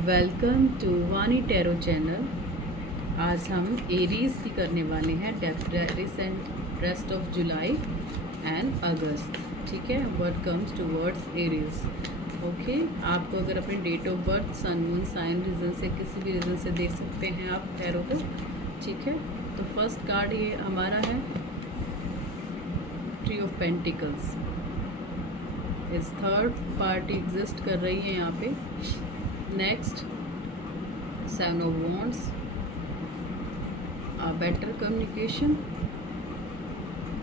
Welcome to Vani tarot channel. आज हम Aries की करने वाले हैं recent rest of July and August. ठीक है, what comes towards Aries. Okay, आपको अगर अपने date of birth, sun, moon, sign rising से किसी भी रीज़न से दे सकते हैं आप टैरो को। ठीक है, तो फर्स्ट कार्ड ये हमारा है ट्री ऑफ पेंटिकल्स। इस थर्ड पार्टी एग्जिस्ट कर रही है यहाँ पे। Next, seven of wands, better communication,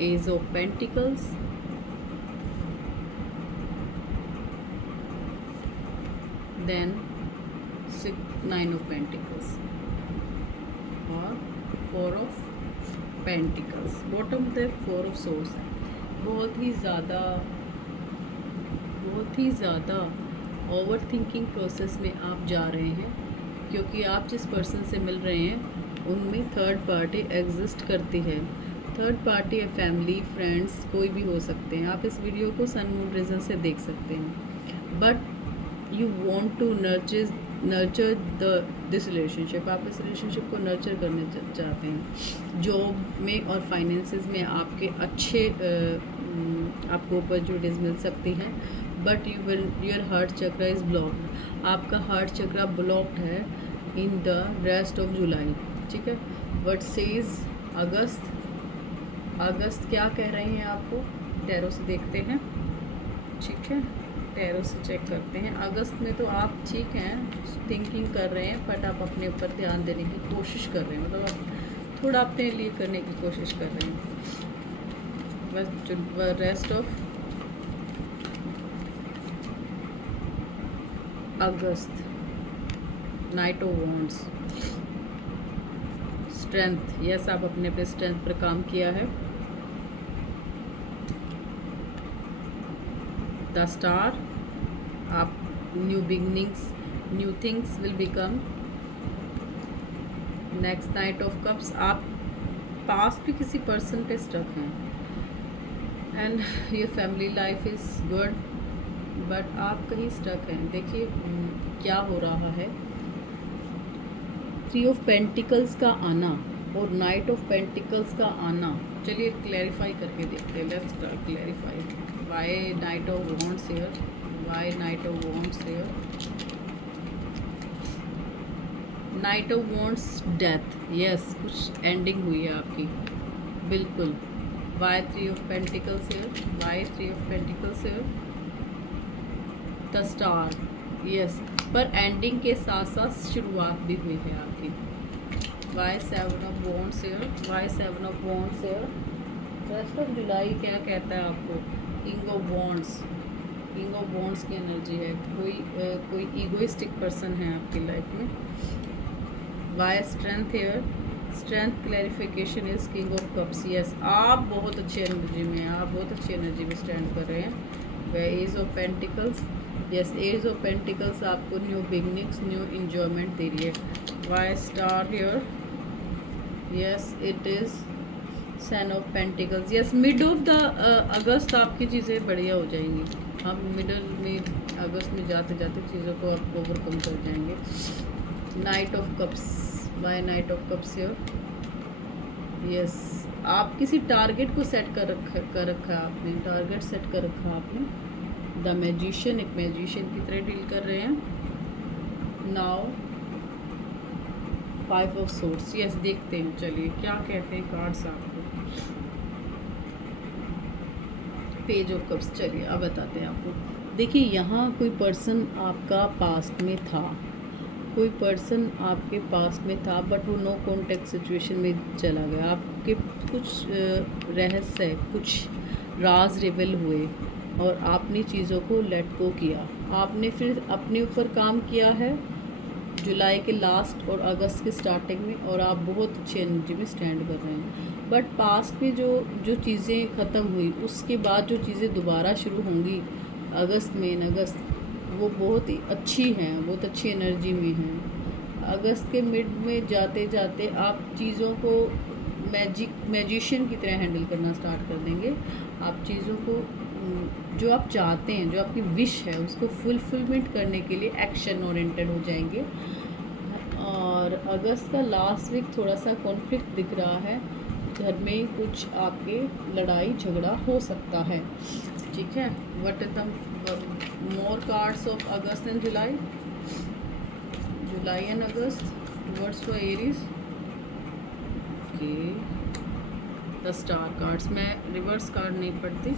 ace of pentacles, then nine of pentacles और फोर ऑफ पेंटिकल्स। बॉटम तक फोर ऑफ सोर्स है। बहुत ही ज़्यादा ओवर थिंकिंग प्रोसेस में आप जा रहे हैं, क्योंकि आप जिस पर्सन से मिल रहे हैं उनमें थर्ड पार्टी एग्जिस्ट करती है। थर्ड पार्टी है फैमिली, फ्रेंड्स, कोई भी हो सकते हैं। आप इस वीडियो को सन मून रीज़न से देख सकते हैं। But you want to nurture this relationship. आप इस रिलेशनशिप को नर्चर करने चाहते हैं। जॉब में और फाइनेंसेस में आपके अच्छे आपको अपॉर्चुनिटीज़ मिल सकती हैं, but your heart chakra is blocked. आपका हार्ट चक्रा ब्लॉक्ड है इन द रेस्ट ऑफ जुलाई। ठीक है, बट सेज अगस्त क्या कह रहे हैं आपको, टैरो से देखते हैं। ठीक है, टैरो से चेक करते हैं। अगस्त में तो आप ठीक हैं, थिंकिंग कर रहे हैं, बट आप अपने ऊपर ध्यान देने की कोशिश कर रहे हैं। मतलब आप थोड़ा अपने लिए करने की कोशिश कर रहे हैं। बस rest of August, night of wands, strength. Yes, आप अपने स्ट्रेंथ पर काम किया है। द स्टार, आप new beginnings, new things will become. Next, night of cups, आप पास्ट भी किसी पर्सन पे स्टक हैं and your family life is good, but आप कहीं स्टक हैं। देखिए क्या हो रहा है। थ्री ऑफ पेंटिकल्स का आना और नाइट ऑफ पेंटिकल्स का आना, चलिए क्लैरिफाई करके देखते हैं। Let's clarify why knight of wands here, why knight of wands here. Knight of wands, death. Yes, कुछ एंडिंग हुई है आपकी, बिल्कुल। Why three of pentacles here, why three of pentacles here. The star, yes, पर ending के साथ साथ शुरुआत भी हुई है आपकी। Why seven of wands here, why seven of wands here. Rest of July क्या कहता है आपको, king of wands, king of wands की एनर्जी है। कोई ईगोइस्टिक पर्सन है आपकी लाइफ में। Why strength here, strength clarification is king of cups. Yes, आप बहुत अच्छी एनर्जी में हैं, आप बहुत अच्छी एनर्जी में स्टैंड कर रहे हैं। Way ace of pentacles, yes, ace of pentacles आपको न्यू बिगनिंग्स, न्यू इंजॉयमेंट दे रही है। Why star here, yes, it is sun of pentacles. Yes, mid of the August आपकी चीज़ें बढ़िया हो जाएंगी। हम मिडल में अगस्त में जाते जाते चीज़ों को आप ओवरकम कर जाएंगे। Knight of cups, why knight of cups here. Yes, आप किसी टारगेट को सेट कर रखा है आपने, टारगेट सेट कर रखा है आपने। द मैजिशियन, एक मैजिशियन की तरह डील कर रहे हैं। Now five of source. Yes, देखते हैं, चलिए क्या कहते हैं कार्ड्स आपको। पेज ऑफ कप्स, चलिए अब बताते हैं आपको। देखिए, यहाँ कोई पर्सन आपका पास्ट में था, कोई पर्सन आपके पास में था, बट वो नो कॉन्टेक्ट सिचुएशन में चला गया। आपके कुछ रहस्य, कुछ राज रिवील हुए और आपने चीज़ों को लेट गो किया। आपने फिर अपने ऊपर काम किया है जुलाई के लास्ट और अगस्त के स्टार्टिंग में, और आप बहुत अच्छी एनर्जी में स्टैंड कर रहे हैं। बट पास्ट में जो चीज़ें ख़त्म हुई, उसके बाद जो चीज़ें दोबारा शुरू होंगी अगस्त में, इन अगस्त, वो बहुत ही अच्छी हैं, बहुत अच्छी एनर्जी में हैं। अगस्त के मिड में जाते जाते आप चीज़ों को मैजिशियन की तरह हैंडल करना स्टार्ट कर देंगे। आप चीज़ों को जो आप चाहते हैं, जो आपकी विश है, उसको फुलफिलमेंट करने के लिए एक्शन ओरिएंटेड हो जाएंगे। और अगस्त का लास्ट वीक थोड़ा सा कॉन्फ्लिक्ट दिख रहा है, घर में कुछ आपके लड़ाई झगड़ा हो सकता है, ठीक है। What is the more cards of August and July, July and August towards for Aries. Okay, the star cards, मैं रिवर्स कार्ड नहीं पढ़ती।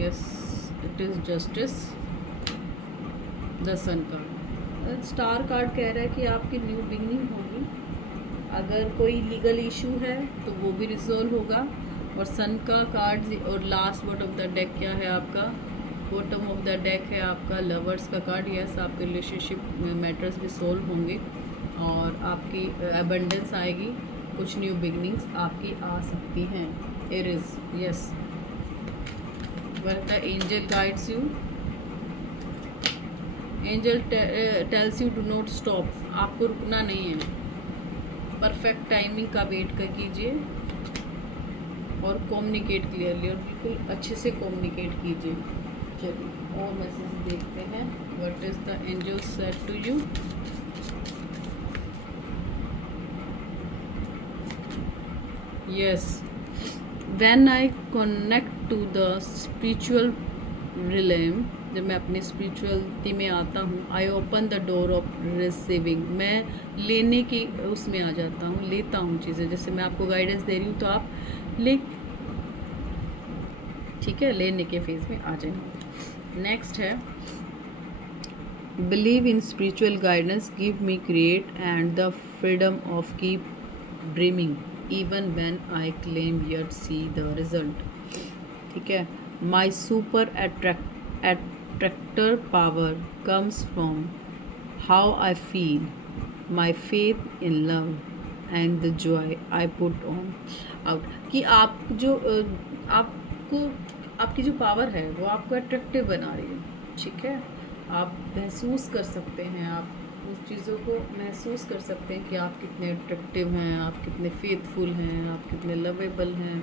Yes, it is justice, the sun card. Star card कह रहा है कि आपकी न्यू बिगनिंग होगी। अगर कोई लीगल इशू है तो वो भी रिजॉल्व होगा। और सन का कार्ड और last bottom of the deck क्या है आपका, बॉटम ऑफ द डेक है आपका लवर्स का कार्ड। यस, आपके रिलेशनशिप मैटर्स भी सोल्व होंगे और आपकी अबंडेंस आएगी, कुछ न्यू बिगनिंग्स आपकी आ सकती हैं। Aries, yes, the angel guides you, angel tells you do not stop, आपको रुकना नहीं है, परफेक्ट टाइमिंग का वेट कर कीजिए और कम्युनिकेट क्लियरली, और बिल्कुल अच्छे से कम्युनिकेट कीजिए। चलिए और मैसेज देखते हैं, what is the angel said to you. Yes, when I connect to the spiritual realm, जब मैं अपनी स्पिरिचुअलिटी में आता हूँ, I open the door of receiving, मैं लेने की उसमें आ जाता हूँ, लेता हूँ चीज़ें। जैसे मैं आपको गाइडेंस दे रही हूँ तो आप ले, ठीक है, लेने के फेज में आ जाए। नेक्स्ट है, believe in spiritual guidance give me create and the freedom of keep dreaming even when I claim yet see the result, ठीक है। My super attractor power comes from how I feel, my faith in love and the joy I put on out, कि आप जो आपको आपकी जो power है वो आपको अट्रैक्टिव बना रही है, ठीक है। आप महसूस कर सकते हैं, आप उस चीज़ों को महसूस कर सकते हैं कि आप कितने अट्रैक्टिव हैं, आप कितने फेथफुल हैं, आप कितने लवेबल हैं।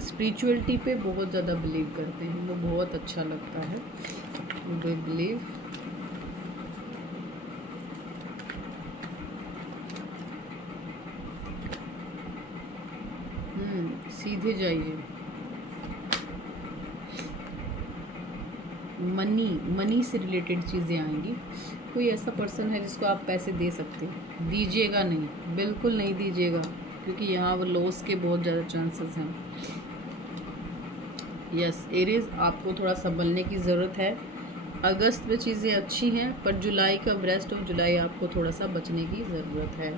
स्पिरिचुअलिटी पे बहुत ज़्यादा बिलीव करते हैं, वो बहुत अच्छा लगता है। डू बिलीव, सीधे जाइए। मनी से रिलेटेड चीज़ें आएंगी। कोई ऐसा पर्सन है जिसको आप पैसे दे सकते हैं, दीजिएगा नहीं, बिल्कुल नहीं दीजिएगा, क्योंकि यहाँ वो लॉस के बहुत ज़्यादा चांसेस हैं। यस एरीज, आपको थोड़ा संभलने की ज़रूरत है। अगस्त में चीज़ें अच्छी हैं, पर जुलाई का रेस्ट ऑफ जुलाई आपको थोड़ा सा बचने की ज़रूरत है,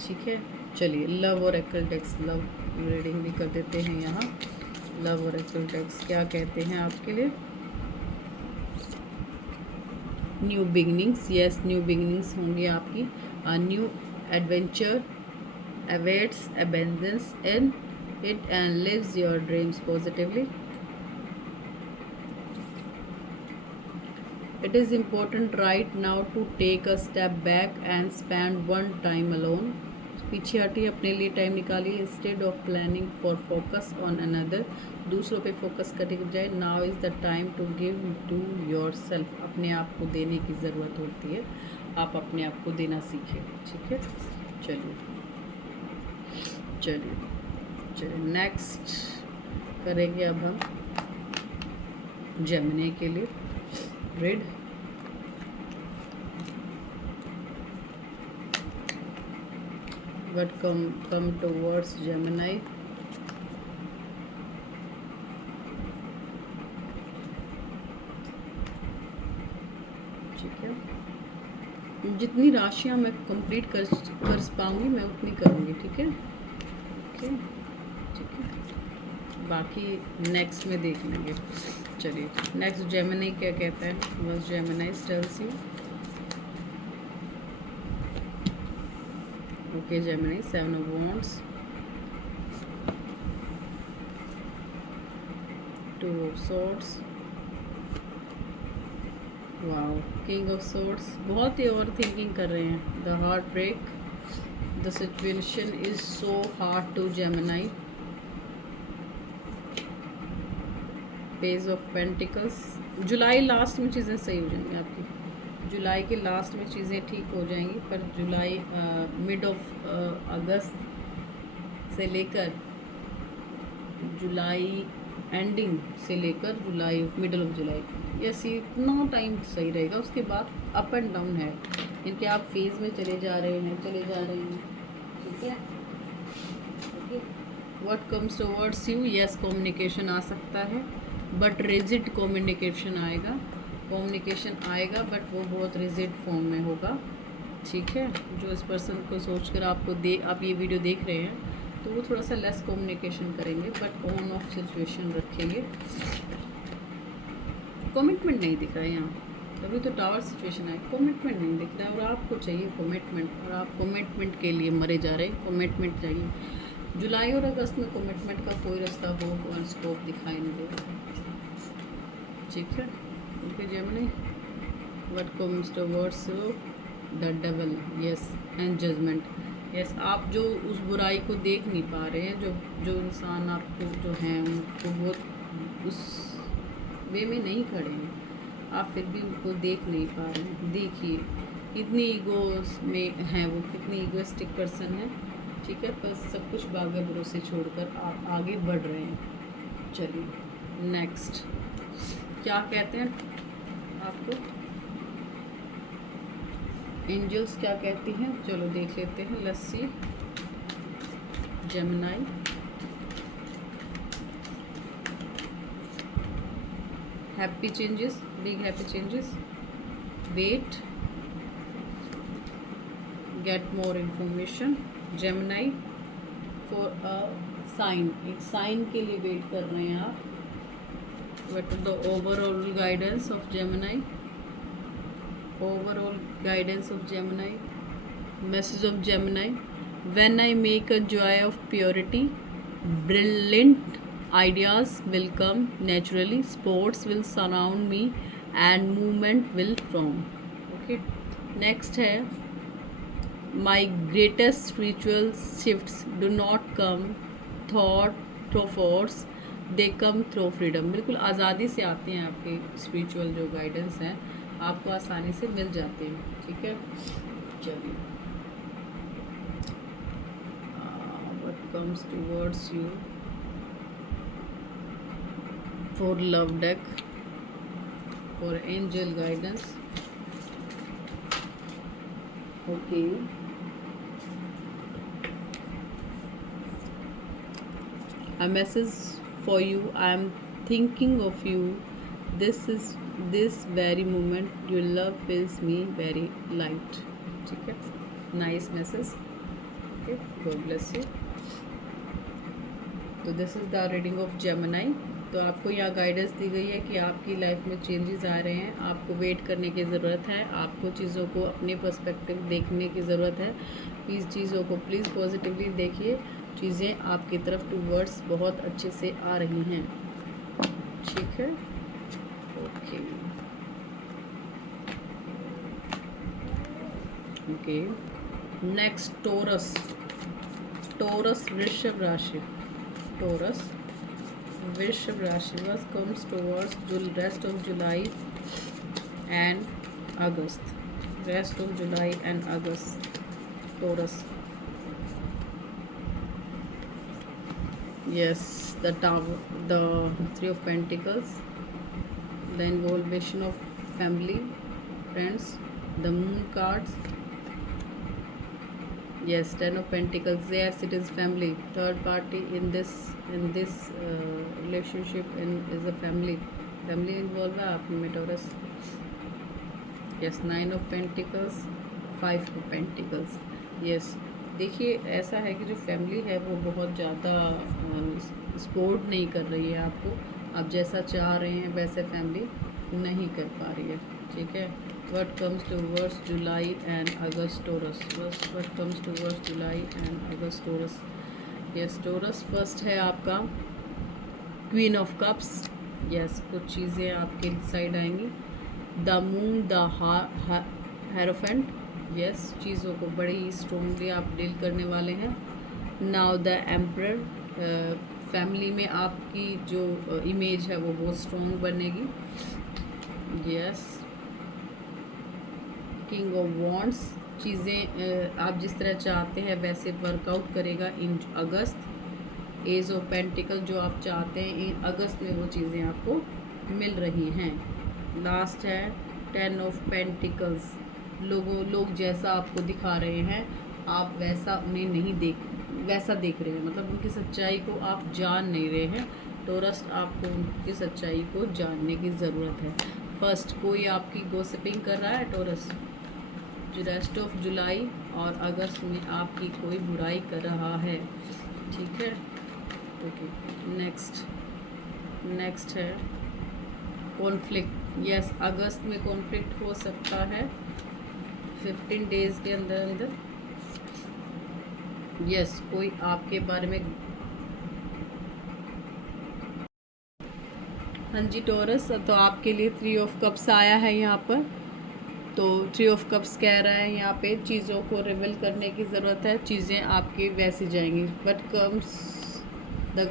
ठीक है। चलिए लव और एक्ल टेक्स, लव रीडिंग भी कर देते हैं यहाँ। लव और एक्ल टेक्स क्या कहते हैं आपके लिए। New beginnings, yes new beginnings होंगी आपकी। New adventure awaits abundance in it and lives your dreams positively. It is important right now to take a step back and spend one time alone. पीछे हटिए, अपने लिए time निकालिए। Instead of planning for focus on another, दूसरों पे focus करने के बजाय now is the time to give to yourself, अपने आप को देने की ज़रूरत होती है, आप अपने आप को देना सीखें, ठीक है। चलिए चलिए चलिए नेक्स्ट करेंगे अब हम जेमिनी के लिए read. What come towards Gemini, ठीक है। जितनी राशियाँ मैं कंप्लीट कर पाऊँगी मैं उतनी करूँगी, ठीक है, ओके, ठीक है। बाकी नेक्स्ट में देख लेंगे। चलिए नेक्स्ट जेमिनी क्या कहता है। बस Gemini tells you, okay Gemini, 7 of Wands, 2 of Swords, wow, king of Swords, बहुत ही ओवर थिंकिंग कर रहे हैं। The heartbreak, the situation is so hard to Gemini, page of pentacles. जुलाई लास्ट में चीज़ें सही हो जाएंगी आपकी, जुलाई के लास्ट में चीज़ें ठीक हो जाएंगी, पर जुलाई मिड ऑफ अगस्त से लेकर जुलाई एंडिंग से लेकर जुलाई मिडल ऑफ जुलाई, यस इतना टाइम सही रहेगा। उसके बाद अप एंड डाउन है, इनके आप फेज़ में चले जा रहे हैं, ठीक है। Okay, what comes towards you, yes communication आ सकता है, बट रिजिड कम्युनिकेशन आएगा, बट वो बहुत रिजिड फॉर्म में होगा, ठीक है। जो इस पर्सन को सोचकर आप ये वीडियो देख रहे हैं, तो वो थोड़ा सा लेस कम्युनिकेशन करेंगे, बट ऑन ऑफ सिचुएशन रखेंगे। कमिटमेंट नहीं दिख रहा है यहाँ, तभी तो टावर सिचुएशन है, कमिटमेंट नहीं दिख रहा है, और आपको चाहिए कमिटमेंट, और आप कमिटमेंट के लिए मरे जा रहे हैं, कमिटमेंट चाहिए। जुलाई और अगस्त में कमिटमेंट का कोई रास्ता हो और स्कोप दिखाई नहीं दे रहा, ठीक है। Okay Gemini, what comes towards the double, yes and judgement, yes आप जो उस बुराई को देख नहीं पा रहे हैं, जो इंसान आपको जो हैं उनको वो उस वे में नहीं खड़े हैं, आप फिर भी उनको देख नहीं पा रहे हैं। देखिए कितनी ईगो में हैं वो, कितनी ईगोइस्टिक पर्सन है, ठीक है। बस सब कुछ बागे भरोसे छोड़कर आप आगे बढ़ रहे हैं। चलिए नेक्स्ट क्या कहते हैं आपको एंजल्स, क्या कहती हैं, चलो देख लेते हैं। Let's see Gemini, happy changes, big happy changes, wait, get more information, Gemini for a sign, एक साइन के लिए वेट कर रहे हैं आप। What is the overall guidance of Gemini, overall guidance of Gemini, message of Gemini, when I make a joy of purity, brilliant ideas will come naturally, sports will surround me and movement will form. Okay, next है my greatest spiritual shifts do not come through force, they come through freedom। बिल्कुल आज़ादी से आते हैं आपके spiritual जो guidance हैं, आपको आसानी से मिल जाते हैं, ठीक है। चलिए what comes towards you for love deck, for angel guidance. Okay, a message for you, I am thinking of you, this very moment your love fills me very light, ठीक है। Nice message, okay, God bless you. तो this is the reading of Gemini. तो आपको यहाँ guidance दी गई है कि आपकी लाइफ में चेंजेस आ रहे हैं, आपको वेट करने की ज़रूरत है, आपको चीज़ों को अपने पर्सपेक्टिव देखने की ज़रूरत है। प्लीज़ चीज़ों को प्लीज़ पॉजिटिवली देखिए, चीज़ें आपकी तरफ टूवर्ड्स बहुत अच्छे से आ रही हैं, ठीक है। ओके ओके, नेक्स्ट टोरस, वृषभ राशि, वृषभ राशि was comes towards the rest of July and August, Taurus, yes, the tower, the Three of Pentacles, the involvement of family, friends, the moon cards, yes, Ten of Pentacles, yes it is family, third party in this relationship is a family involved है आप में taurus, yes, Nine of Pentacles, Five of Pentacles, yes। देखिए ऐसा है कि जो family है वो बहुत ज़्यादा सपोर्ट नहीं कर रही है आपको, आप जैसा चाह रहे हैं वैसे फैमिली नहीं कर पा रही है, ठीक है। What comes towards July and August Taurus, what comes towards July and August Taurus, yes Taurus first है आपका क्वीन ऑफ कप्स, यस कुछ चीज़ें आपके साइड आएंगी। The moon, the hierophant, yes चीज़ों को बड़ी स्ट्रॉन्गली आप डील करने वाले हैं। नाउ द एम्परर, फैमिली में आपकी जो इमेज है वो बहुत स्ट्रॉन्ग बनेगी। यस, किंग ऑफ वॉन्ड्स, चीज़ें आप जिस तरह चाहते हैं वैसे वर्कआउट करेगा इन अगस्त। एज ऑफ पेंटिकल, जो आप चाहते हैं इन अगस्त में वो चीज़ें आपको मिल रही हैं। लास्ट है 10 ऑफ पेंटिकल्स, लोग जैसा आपको दिखा रहे हैं आप वैसा उन्हें नहीं वैसा देख रहे हैं, मतलब उनकी सच्चाई को आप जान नहीं रहे हैं। टॉरस, आपको उनकी सच्चाई को जानने की ज़रूरत है। फर्स्ट, कोई आपकी गॉसिपिंग कर रहा है टॉरस, रेस्ट ऑफ जुलाई और अगस्त में आपकी कोई बुराई कर रहा है, ठीक है। ओके, नेक्स्ट है कॉन्फ्लिक्ट। यस, अगस्त में कॉन्फ्लिक्ट हो सकता है 15 डेज़ के अंदर। यस, कोई आपके बारे में, हाँ जी टॉरस, तो आपके लिए 3 ऑफ कप्स आया है यहाँ पर। तो 3 ऑफ कप्स कह रहा है यहाँ पे चीज़ों को रिवील करने की ज़रूरत है, चीज़ें आपकी वैसी जाएंगी। बट कम्स द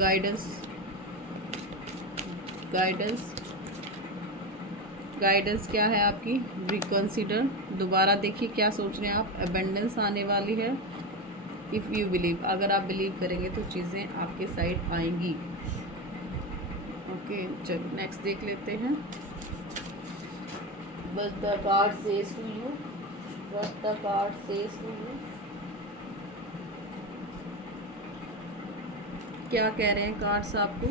गाइडेंस क्या है आपकी, रिकंसिडर, दोबारा देखिए क्या सोच रहे हैं आप। अबेंडेंस आने वाली है। इफ़ यू बिलीव, अगर आप बिलीव करेंगे तो चीज़ें आपके साइड आएंगी। ओके, चलो नेक्स्ट देख लेते हैं। What the card says to you? What the card says to you? क्या कह रहे हैं कार्ड्स आपको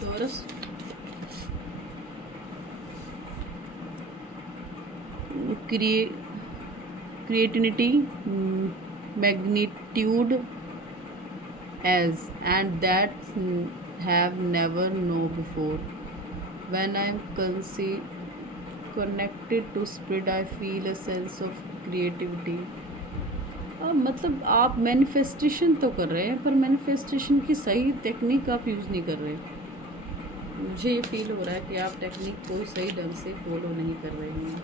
Taurus? Creativity, magnitude edge and that have never know before when I am connected to spirit I feel a sense of creativity। मतलब आप manifestation तो कर रहे हैं पर मैनिफेस्टेशन की सही टेक्निक आप यूज़ नहीं कर रहे। मुझे ये फील हो रहा है कि आप टेक्निक को सही ढंग से फॉलो नहीं कर रहे हैं।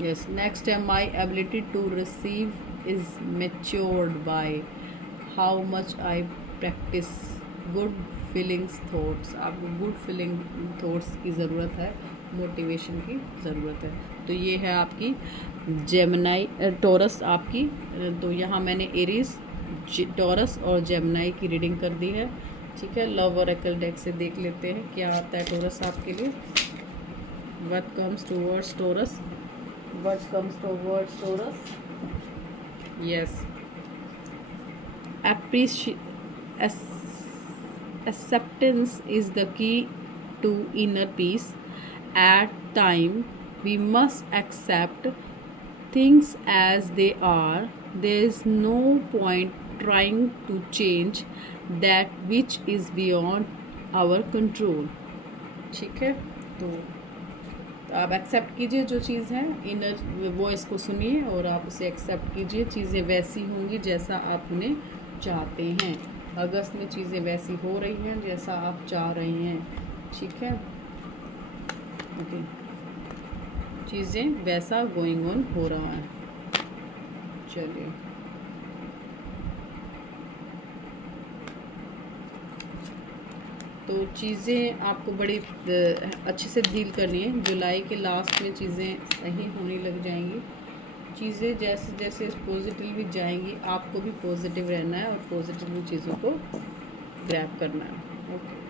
यस, नेक्स्ट है my ability to receive is matured by how much I practice good feelings thoughts. आपको गुड फीलिंग थॉट्स की ज़रूरत है, मोटिवेशन की ज़रूरत है। तो ये है आपकी जेमिनाई टॉरस आपकी। तो यहाँ मैंने एरीज, टॉरस और जेमिनाई की रीडिंग कर दी है, ठीक है। लव ओरेकल डेक से देख लेते हैं क्या आता है टॉरस आपके लिए। What comes towards taurus, what comes towards taurus. Yes, acceptance is the key to inner peace। At time we must accept things as they are। There is no point trying to change that which is beyond our control। ठीक है, तो आप accept कीजिए जो चीज़ है, inner voice को सुनिए और आप उसे एक्सेप्ट कीजिए। चीज़ें वैसी होंगी जैसा आप उन्हें चाहते हैं। अगस्त में चीज़ें वैसी हो रही हैं जैसा आप चाह रहे हैं, ठीक है। ओके, चीज़ें वैसा गोइंग ऑन हो रहा है। चलिए, तो चीज़ें आपको बड़ी अच्छे से डील करनी है। जुलाई के लास्ट में चीज़ें सही होने लग जाएंगी। चीज़ें जैसे जैसे पॉजिटिवली जाएंगी, आपको भी पॉजिटिव रहना है और पॉजिटिव चीज़ों को ग्रैब करना है। ओके।